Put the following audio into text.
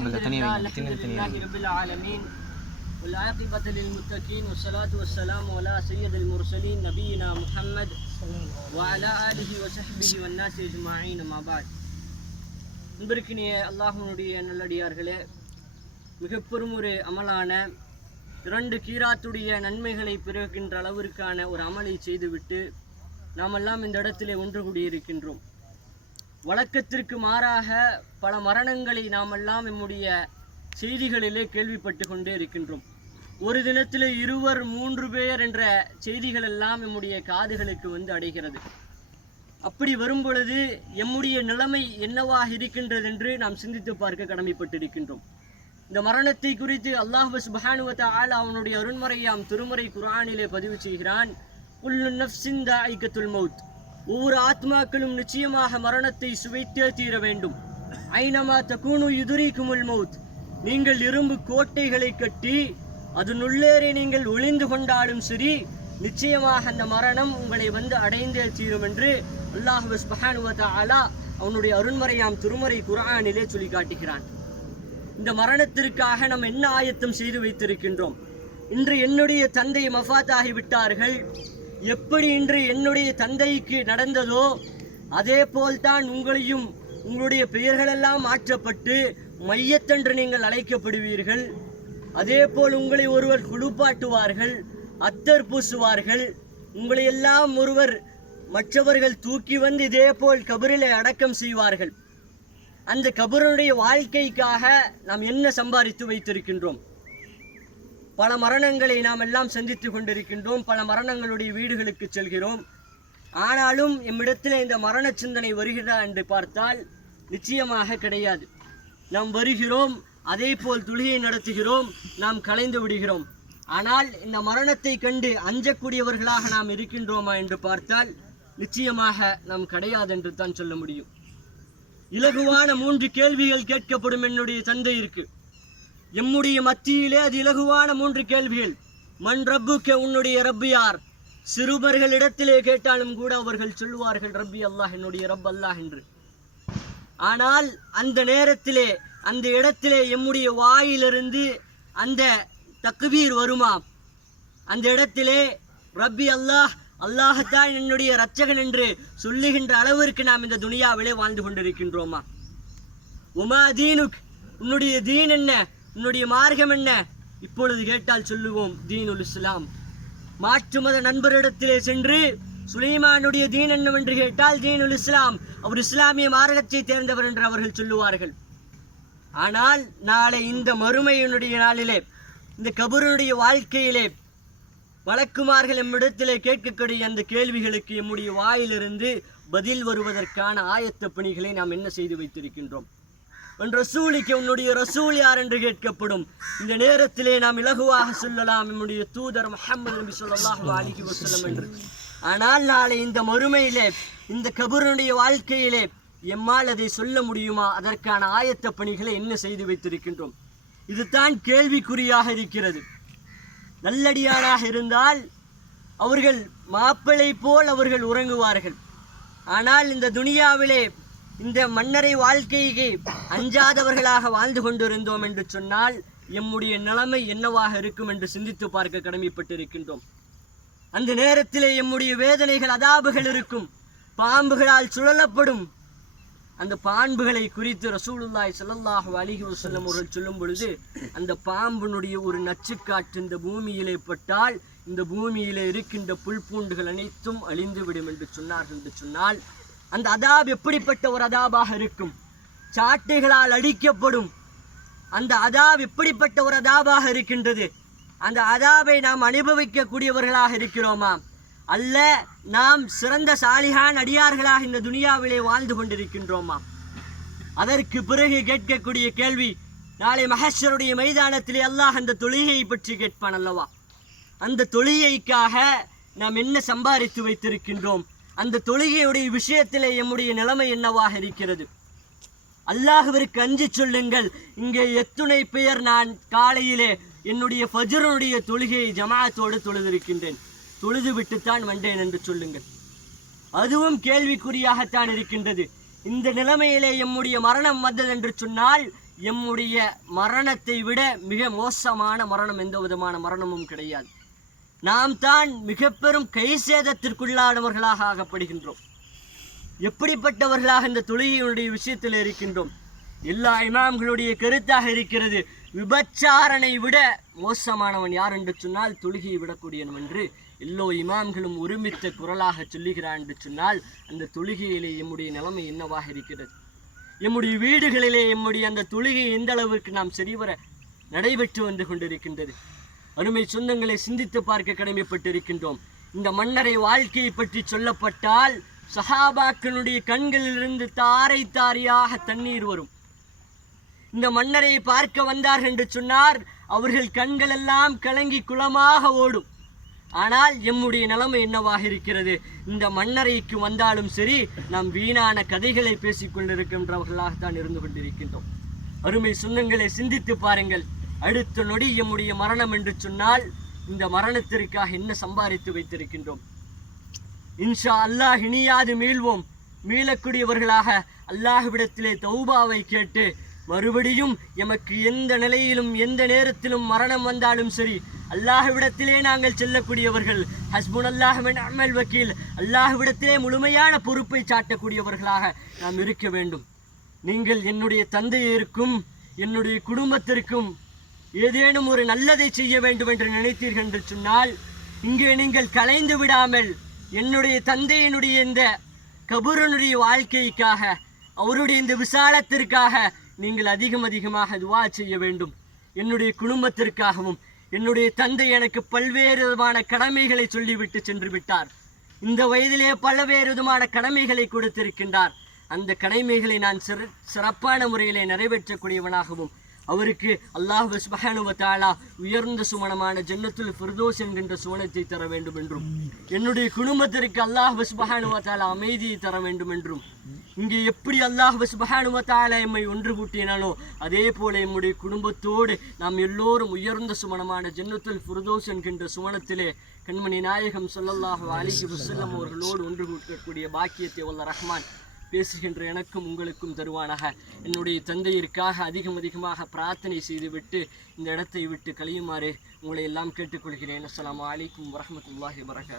رب العالمين والعاقبة للمتقين والصلاة والسلام على سيد المرسلين نبينا محمد وعلى آله وصحبه والناس أجمعين ما بعد. அன்பிற்கினிய அல்லாஹ்வுடைய நல்லடியார்களே, மிகப்பெரும் ஒரு அமலான 2 கீராத்துடைய நன்மைகளை பெறுகின்ற அளவிற்கான ஒரு அமலை செய்துவிட்டு நாமெல்லாம் இந்த இடத்திலே ஒன்று கூடியிருக்கின்றோம். வழக்கத்திற்கு மாறாக பல மரணங்களை நாமெல்லாம் நம்முடைய செய்திகளிலே கேள்விப்பட்டு கொண்டே இருக்கின்றோம். ஒரு தினத்தில் 2, 3 பேர் என்ற செய்திகள் எல்லாம் நம்முடைய காதுகளுக்கு வந்து அடைகிறது. அப்படி வரும் பொழுது எம்முடைய நிலைமை என்னவாக இருக்கின்றது என்று நாம் சிந்தித்து பார்க்க கடமைப்பட்டிருக்கின்றோம். இந்த மரணத்தை குறித்து அல்லாஹ் சுப்ஹானஹு வ தஆலா அவனுடைய அருண்மறையாம் திருமறை குர்ஆனிலே பதிவு செய்கிறான். குல்லு நஃப்ஸின் தாயிகத்துல் மௌத், ஒவ்வொரு ஆத்மாக்களும் நிச்சயமாக மரணத்தை சுவைத்தே தீர வேண்டும். ஐனமா தகூனு யுதுரிகுமுல் மௌத், நீங்கள் இரும்பு கோட்டைகளை கட்டி அதனுள்ளேறே நீங்கள் ஒளிந்து கொண்டாலும் சரி, நிச்சயமாக அந்த மரணம் உங்களை வந்து அடைந்தே தீரும் என்று அல்லாஹ் சுப்ஹானஹு வ தஆலா அவனுடைய அருண்மறையாம் திருமறை குர்ஆனிலே சொல்லி காட்டுகிறான். இந்த மரணத்திற்காக நாம் என்ன ஆயத்தம் செய்து வைத்திருக்கின்றோம்? இன்று என்னுடைய தந்தை மஃபாத் ஆகிவிட்டார்கள். எப்படி இன்று என்னுடைய தந்தைக்கு நடந்ததோ அதே போல்தான் உங்களையும் உங்களுடைய பெயர்களெல்லாம் மாற்றப்பட்டு மையத்தென்று நீங்கள் அழைக்கப்படுவீர்கள். அதே போல் உங்களை ஒருவர் குளிப்பாட்டுவார்கள், அத்தர் பூசுவார்கள். உங்களை எல்லாம் ஒருவர் மற்றவர்கள் தூக்கி வந்து இதே போல் கபரிலே அடக்கம் செய்வார்கள். அந்த கபருடைய வாழ்க்கைக்காக நாம் என்ன சம்பாதித்து வைத்திருக்கின்றோம்? பல மரணங்களை நாம் எல்லாம் சந்தித்து கொண்டிருக்கின்றோம். பல மரணங்களுடைய வீடுகளுக்கு செல்கிறோம். ஆனாலும் எம்மிடத்தில் இந்த மரண சிந்தனை வருகிறதா என்று பார்த்தால் நிச்சயமாக கிடையாது. நாம் வருகிறோம், அதே போல் தொழுகை நடத்துகிறோம், நாம் கலைந்து விடுகிறோம். ஆனால் இந்த மரணத்தை கண்டு அஞ்சக்கூடியவர்களாக நாம் இருக்கின்றோமா என்று பார்த்தால் நிச்சயமாக நாம் கிடையாது என்று தான் சொல்ல முடியும். இலகுவான 3 கேள்விகள் கேட்கப்படும் என்னுடைய தந்தையிற்கு. எம்முடைய மத்தியிலே அது இலகுவான 3 கேள்விகள். மன் ரப்புக்க, உன்னுடைய ரப்பு யார்? சிறுவர்களிடத்திலே கேட்டாலும் கூட அவர்கள் சொல்லுவார்கள் ரப்பி அல்லாஹ், என்னுடைய ரப் அல்லாஹ் என்று. ஆனால் அந்த நேரத்திலே அந்த இடத்திலே எம்முடைய வாயிலிருந்து அந்த தக்பீர் வருமா? அந்த இடத்திலே ரப்பி அல்லாஹ், அல்லாஹ்தான் என்னுடைய இரட்சகன் என்று சொல்லுகின்ற அளவிற்கு நாம் இந்த துனியாவிலே வாழ்ந்து கொண்டிருக்கின்றோமா? உமா தீனுக், உன்னுடைய தீன் என்ன, உன்னுடைய மார்க்கம் என்ன? இப்பொழுது கேட்டால் சொல்லுவோம் தீனுல் இஸ்லாம். மாற்று மத நண்பரிடத்திலே சென்று சுலைமானுடைய தீன் என்னவென்று கேட்டால் தீனுல் இஸ்லாம், அவர் இஸ்லாமிய மார்க்கத்தை தேர்ந்தவர் என்று அவர்கள் சொல்லுவார்கள். ஆனால் நாளை இந்த மறுமையினுடைய நாளிலே, இந்த கபருடைய வாழ்க்கையிலே வழக்குமார்கள் எம்மிடத்திலே கேட்கக்கூடிய அந்த கேள்விகளுக்கு எம்முடைய வாயிலிருந்து பதில் வருவதற்கான ஆயத்த பணிகளை நாம் என்ன செய்து வைத்திருக்கின்றோம்? உன் ரசூலுக்கு, உன்னுடைய ரசூல் யார் என்று கேட்கப்படும். இந்த நேரத்திலே நாம் இலகுவாக சொல்லலாம் நம்முடைய தூதர் முஹம்மது நபி ஸல்லல்லாஹு அலைஹி வஸல்லம் என்று. ஆனால் நாளை இந்த மறுமையிலே, இந்த கபருடைய வாழ்க்கையிலே எம்மால் அதை சொல்ல முடியுமா? அதற்கான ஆயத்த பணிகளை என்ன செய்து வைத்திருக்கின்றோம்? இதுதான் கேள்விக்குறியாக இருக்கிறது. நல்லடியானாக இருந்தால் அவர்கள் மாப்பிளை போல் அவர்கள் உறங்குவார்கள். ஆனால் இந்த துனியாவிலே இந்த மன்னரை வாழ்க்கைக்கு அஞ்சாதவர்களாக வாழ்ந்து கொண்டிருந்தோம் என்று சொன்னால் எம்முடைய நிலைமை என்னவாக இருக்கும் என்று சிந்தித்து பார்க்க கடமைப்பட்டிருக்கின்றோம். அந்த நேரத்திலே எம்முடைய வேதனைகள், அதாபுகள் இருக்கும். பாம்புகளால் சுழலப்படும். அந்த பாம்புகளை குறித்து ரசூலுல்லாஹி ஸல்லல்லாஹு அலைஹி வஸல்லம் அவர்கள் சொல்லும் பொழுது, அந்த பாம்பினுடைய ஒரு நச்சுக்காற்று இந்த பூமியிலே பட்டால் இந்த பூமியிலே இருக்கின்ற புல் பூண்டுகள் அனைத்தும் அழிந்துவிடும் என்று சொன்னார்கள். என்று சொன்னால் அந்த அதாப் எப்படிப்பட்ட ஒரு அதாபாக இருக்கும்? சாட்டைகளால் அடிக்கப்படும். அந்த அதாப் எப்படிப்பட்ட ஒரு அதாபாக இருக்கின்றது? அந்த அதாபை நாம் அனுபவிக்கக்கூடியவர்களாக இருக்கிறோமா? அல்ல நாம் சிறந்த சாலிஹான் அடியார்களாக இந்த துனியாவிலே வாழ்ந்து கொண்டிருக்கின்றோமா? அதற்கு பிறகு கேட்கக்கூடிய கேள்வி, நாளை மஹ்ஷருடைய மைதானத்திலே அல்லாஹ் அந்த தொழுகையை பற்றி கேட்பான் அல்லவா? அந்த தொழுகைக்காக நாம் என்ன சம்பாதித்து வைத்திருக்கின்றோம்? அந்த தொழுகையுடைய விஷயத்திலே எம்முடைய நிலைமை என்னவாக இருக்கிறது? அல்லாஹ்விற்கு அஞ்சி சொல்லுங்கள். இங்கே எத்துணை பெயர் நான் காலையிலே என்னுடைய ஃபஜ்ருடைய தொழுகையை ஜமாஅத்தோடு தொழுதிருக்கின்றேன், தொழுது விட்டுத்தான் வந்தேன் என்று சொல்லுங்கள். அதுவும் கேள்விக்குறியாகத்தான் இருக்கின்றது. இந்த நிலைமையிலே எம்முடைய மரணம் வந்தது என்று சொன்னால் எம்முடைய மரணத்தை விட மிக மோசமான மரணம் எந்த விதமான மரணமும் கிடையாது. நாம் தான் மிக பெரும் கை சேதத்திற்குள்ளானவர்களாக ஆகப்படுகின்றோம். எப்படிப்பட்டவர்களாக இந்த தொழுகையினுடைய விஷயத்தில் இருக்கின்றோம்? எல்லா இமாம்களுடைய கருத்தாக இருக்கிறது, விபச்சாரனை விட மோசமானவன் யார் என்று சொன்னால் தொழுகையை விடக்கூடியவன் என்று எல்லோ இமாம்களும் ஒருமித்த குரலாக சொல்லுகிறான் என்று சொன்னால், அந்த தொழுகையிலே எம்முடைய நிலைமை என்னவாக இருக்கிறது? எம்முடைய வீடுகளிலே எம்முடைய அந்த தொழுகை எந்த அளவிற்கு நாம் சரிவர நடைபெற்று வந்து கொண்டிருக்கின்றது? அருமை சொந்தங்களை சிந்தித்து பார்க்க கடமைப்பட்டிருக்கின்றோம். இந்த மன்னரை வாழ்க்கையை பற்றி சொல்லப்பட்டால் சஹாபாக்களுடைய கண்களிலிருந்து தாரை தாரியாக தண்ணீர் வரும். இந்த மன்னரை பார்க்க வந்தார்கள் என்று சொன்னார், அவர்கள் கண்கள் எல்லாம் கலங்கி குளமாக ஓடும். ஆனால் எம்முடைய நிலைமை என்னவாக இருக்கிறது? இந்த மன்னரைக்கு வந்தாலும் சரி, நாம் வீணான கதைகளை பேசிக் கொண்டிருக்கின்றவர்களாகத்தான் இருந்து கொண்டிருக்கின்றோம். அருமை சொந்தங்களை சிந்தித்து பாருங்கள். அடுத்த நொடி எம்முடைய மரணம் என்று சொன்னால், இந்த மரணத்திற்காக என்ன சம்பாதித்து வைத்திருக்கின்றோம்? இன்ஷா அல்லாஹ் இனியாது மீள்வோம். மீளக்கூடியவர்களாக அல்லாஹ்விடத்திலே தௌபாவை கேட்டு மறுபடியும் எமக்கு எந்த நிலையிலும் எந்த நேரத்திலும் மரணம் வந்தாலும் சரி, அல்லாஹ்விடத்திலே நாங்கள் செல்லக்கூடியவர்கள். ஹஸ்புனல்லாஹ் வ நிஅமல் வக்கீல், அல்லாஹ்விடத்திலே முழுமையான பொறுப்பை சாட்டக்கூடியவர்களாக நாம் இருக்க வேண்டும். நீங்கள் என்னுடைய தந்தையருக்கும் என்னுடைய குடும்பத்திற்கும் ஏதேனும் ஒரு நல்லதை செய்ய வேண்டும் என்று நினைத்தீர்கள் என்று சொன்னால், இங்கே நீங்கள் கலைந்து விடாமல் என்னுடைய தந்தையினுடைய இந்த கபூரனுடைய வாழ்க்கைக்காக, அவருடைய இந்த விசாலத்திற்காக நீங்கள் அதிகமாக துவா செய்ய வேண்டும். என்னுடைய குடும்பத்திற்காகவும், என்னுடைய தந்தை எனக்கு பல்வேறு விதமான கடமைகளை சொல்லிவிட்டு சென்று விட்டார். இந்த வயதிலே பல்வேறு விதமான கடமைகளை கொடுத்திருக்கின்றார். அந்த கடமைகளை நான் சிறப்பான முறையிலே நிறைவேற்றக்கூடியவனாகவும், அவருக்கு அல்லாஹ் சுப்ஹானஹு வ தஆலா உயர்ந்த சுவனமான ஜன்னத்துல் ஃபிர்தௌஸ் என்கின்ற சுவனத்தை தர வேண்டும் என்றும், என்னுடைய குடும்பத்திற்கு அல்லாஹ் சுப்ஹானஹு வ தஆலா அமைதியை தர வேண்டும் என்றும், இங்கே எப்படி அல்லாஹ் சுப்ஹானஹு வ தஆலா எம்மை ஒன்று கூட்டினானோ அதே போல எம்முடைய குடும்பத்தோடு நாம் எல்லோரும் உயர்ந்த சுவனமான ஜன்னத்துல் ஃபிர்தௌஸ் என்கின்ற சுவனத்திலே கண்மணி நாயகம் ஸல்லல்லாஹு அலைஹி வஸல்லம் அவர்களோடு ஒன்று கூட்டக்கூடிய பாக்கியத்தை வல்ல ரஹ்மான் பேசுகின்ற எனக்கும் உங்களுக்கும் தருவானாக. என்னுடைய தந்தையிற்காக அதிகமாக பிரார்த்தனை செய்துவிட்டு இந்த இடத்தை விட்டு கழியுமாறு உங்களை எல்லாம் கேட்டுக்கொள்கிறேன். அஸ்ஸலாமு அலைக்கும் வரஹ்மத்துல்லாஹி வபரகாத்துஹு.